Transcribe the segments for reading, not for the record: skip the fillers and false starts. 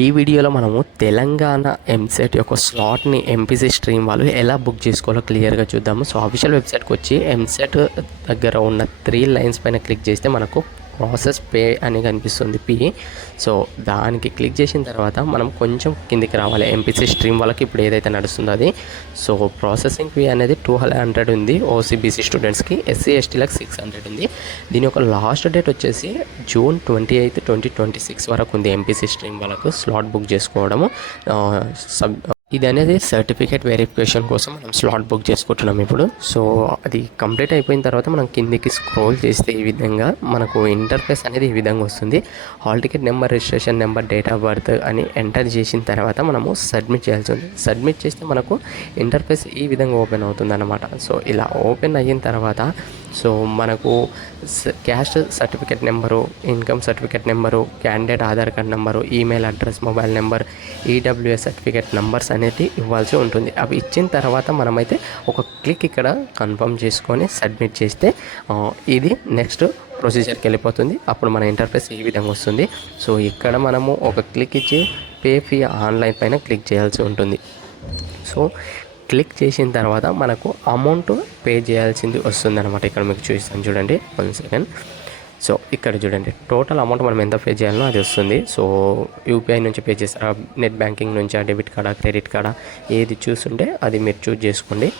ఈ వీడియోలో మనము తెలంగాణ ఎంసెట్ యొక్క స్లాట్ని ఎంపీసీ స్ట్రీమ్ వాళ్ళు ఎలా బుక్ చేసుకోవాలో క్లియర్గా చూద్దాము. సో ఆఫీషియల్ వెబ్సైట్కి వచ్చి ఎంసెట్ దగ్గర ఉన్న 3 లైన్స్ పైన క్లిక్ చేస్తే మనకు ప్రాసెస్ పే అని కనిపిస్తుంది పి. సో దానికి క్లిక్ చేసిన తర్వాత మనం కొంచెం కిందికి రావాలి. ఎంపీసీ స్ట్రీమ్ వాళ్ళకి ఇప్పుడు ఏదైతే నడుస్తుందో అది. సో ప్రాసెసింగ్ ఫీ అనేది 200 ఉంది ఓసీబీసీ స్టూడెంట్స్కి, ఎస్సీ ఎస్టీలకు 600 ఉంది. దీని యొక్క లాస్ట్ డేట్ వచ్చేసి June 28, 2026 వరకు ఉంది. ఎంపీసీ స్ట్రీమ్ వాళ్ళకు స్లాట్ బుక్ చేసుకోవడము. ఇది అనేది సర్టిఫికేట్ వెరిఫికేషన్ కోసం మనం స్లాట్ బుక్ చేసుకుంటున్నాం ఇప్పుడు. సో అది కంప్లీట్ అయిపోయిన తర్వాత మనం కిందికి స్క్రోల్ చేస్తే ఈ విధంగా మనకు ఇంటర్ఫేస్ అనేది ఈ విధంగా వస్తుంది. Hall ticket number, registration number, date of birth అని ఎంటర్ చేసిన తర్వాత మనము సబ్మిట్ చేయాల్సి ఉంది. సబ్మిట్ చేస్తే మనకు ఇంటర్ఫేస్ ఈ విధంగా ఓపెన్ అవుతుంది అన్నమాట. సో ఇలా ఓపెన్ అయిన తర్వాత సో మనకు caste certificate number, income certificate number, candidate Aadhaar card number, email address, mobile number, EWS certificate numbers అనేది ఇవ్వాల్సి ఉంటుంది. అవి ఇచ్చిన తర్వాత మనమైతే ఒక క్లిక్ ఇక్కడ కన్ఫర్మ్ చేసుకొని సబ్మిట్ చేస్తే ఇది నెక్స్ట్ ప్రొసీజర్కి వెళ్ళిపోతుంది. అప్పుడు మన ఇంటర్ఫేస్ ఈ విధంగా వస్తుంది. సో ఇక్కడ మనము ఒక క్లిక్ ఇచ్చి పే ఫీ ఆన్లైన్ పైన క్లిక్ చేయాల్సి ఉంటుంది. సో క్లిక్ చేసిన తర్వాత మనకు అమౌంట్ పే చేయాల్సింది వస్తుంది అనమాట. ఇక్కడ మీకు చూపిస్తాను చూడండి, 1 సెకండ్. సో ఇక్కడ చూడండి టోటల్ అమౌంట్ మనం ఎంత పే చేయాలో అది వస్తుంది. సో యూపీఐ నుంచి పే చేస్తారా, నెట్ బ్యాంకింగ్ నుంచి, డెబిట్ కార్డా, క్రెడిట్ కార్డా, ఏది చూస్తుంటే అది మీరు చూస్ చేసుకోండి.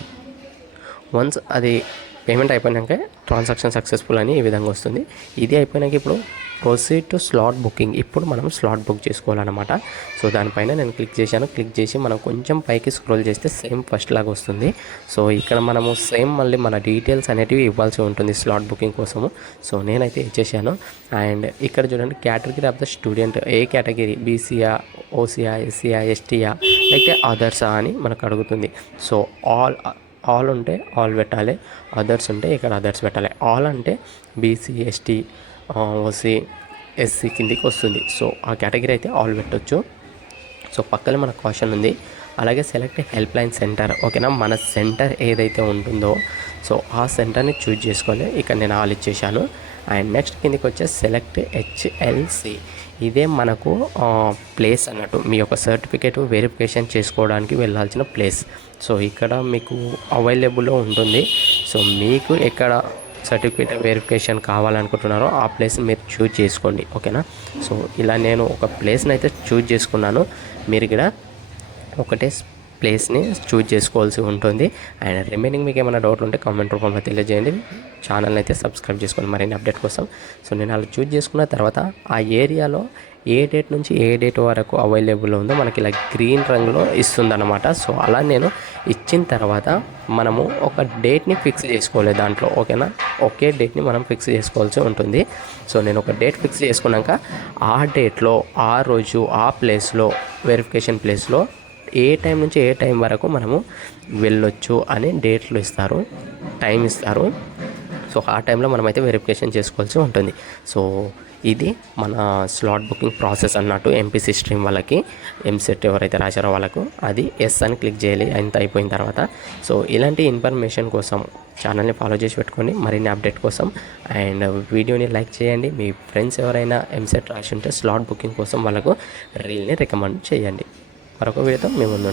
వన్స్ అది పేమెంట్ అయిపోయినాక ట్రాన్సాక్షన్ సక్సెస్ఫుల్ అని ఈ విధంగా వస్తుంది. ఇది అయిపోయినాక ఇప్పుడు ప్రొసీడ్ టు స్లాట్ బుకింగ్. ఇప్పుడు మనం స్లాట్ బుక్ చేసుకోవాలన్నమాట. సో దానిపైన నేను క్లిక్ చేశాను. క్లిక్ చేసి మనం కొంచెం పైకి స్క్రోల్ చేస్తే సేమ్ ఫస్ట్ లాగా వస్తుంది. సో ఇక్కడ మనము సేమ్ మళ్ళీ మన డీటెయిల్స్ అనేటివి ఇవ్వాల్సి ఉంటుంది స్లాట్ బుకింగ్ కోసము. సో నేనైతే ఇచ్చేసాను. అండ్ ఇక్కడ చూడండి కేటగిరీ ఆఫ్ ద స్టూడెంట్, ఏ కేటగిరీ, బీసీయా, ఓసీయా, ఎస్సీయా, ఎస్టీయా, లేకపోతే అదర్సా అని మనకు అడుగుతుంది. సో ఆల్ ఉంటే ఆల్ పెట్టాలి, అదర్స్ ఉంటే ఇక్కడ అదర్స్ పెట్టాలి. ఆల్ అంటే బీసీ, ఎస్టీ, ఓసీ, ఎస్సీ కిందికి వస్తుంది. సో ఆ కేటగిరీ అయితే ఆల్ పెట్టవచ్చు. సో పక్కన మన క్వశ్చన్ ఉంది. అలాగే సెలెక్ట్ హెల్ప్ లైన్ సెంటర్. ఓకేనా, మన సెంటర్ ఏదైతే ఉంటుందో సో ఆ సెంటర్ని చూజ్ చేసుకోవాలి. ఇక్కడ నేను ఆల్ ఇచ్చేసాను. అండ్ నెక్స్ట్ కిందికి వచ్చే సెలెక్ట్ హెచ్ఎల్సి. ఇదే మనకు ప్లేస్ అన్నట్టు, మీ యొక్క సర్టిఫికేట్ వెరిఫికేషన్ చేసుకోవడానికి వెళ్ళాల్సిన ప్లేస్. సో ఇక్కడ మీకు అవైలబుల్లో ఉంటుంది. సో మీకు ఎక్కడ సర్టిఫికేట్ వెరిఫికేషన్ కావాలనుకుంటున్నారో ఆ ప్లేస్ మీరు చూజ్ చేసుకోండి. ఓకేనా, సో ఇలా నేను ఒక ప్లేస్ని అయితే చూజ్ చేసుకున్నాను. మీరు ఇక్కడ ఒకటే ప్లేస్ని చూజ్ చేసుకోవాల్సి ఉంటుంది. అండ్ రిమైనింగ్ మీకు ఏమైనా డౌట్లు ఉంటే కామెంట్ రూపంలో తెలియజేయండి. ఛానల్ని అయితే సబ్స్క్రైబ్ చేసుకోండి మరిన్ని అప్డేట్ కోసం. సో నేను అలా చూజ్ చేసుకున్న తర్వాత ఆ ఏరియాలో ఏ డేట్ నుంచి ఏ డేట్ వరకు అవైలబుల్ ఉందో మనకి ఇలా గ్రీన్ రంగులో ఇస్తుందన్నమాట. సో అలా నేను ఇచ్చిన తర్వాత మనము ఒక డేట్ని ఫిక్స్ చేసుకోవాలి దాంట్లో. ఓకేనా, ఒకే డేట్ని మనం ఫిక్స్ చేసుకోవాల్సి ఉంటుంది. సో నేను ఒక డేట్ ఫిక్స్ చేసుకున్నాక ఆ డేట్లో, ఆ రోజు, ఆ ప్లేస్లో, వెరిఫికేషన్ ప్లేస్లో ఏ టైం నుంచి ఏ టైం వరకు మనము వెళ్ళొచ్చు అని డేట్లు ఇస్తారు, టైం ఇస్తారు. సో ఆ టైంలో మనమైతే వెరిఫికేషన్ చేసుకోవాల్సి ఉంటుంది. సో ఇది మన స్లాట్ బుకింగ్ ప్రాసెస్ అన్నట్టు. ఎంపీసీ స్ట్రీమ్ వాళ్ళకి, ఎంసెట్ ఎవరైతే రాశారో వాళ్ళకు అది ఎస్ అని క్లిక్ చేయాలి అంత అయిపోయిన తర్వాత. సో ఇలాంటి ఇన్ఫర్మేషన్ కోసం ఛానల్ని ఫాలో చేసి పెట్టుకోండి మరిన్ని అప్డేట్ కోసం. అండ్ వీడియోని లైక్ చేయండి. మీ ఫ్రెండ్స్ ఎవరైనా ఎంసెట్ రాసి ఉంటే స్లాట్ బుకింగ్ కోసం వాళ్ళకు రీల్ని రికమెండ్ చేయండి. మరొక వీడియోతో మేము ముందు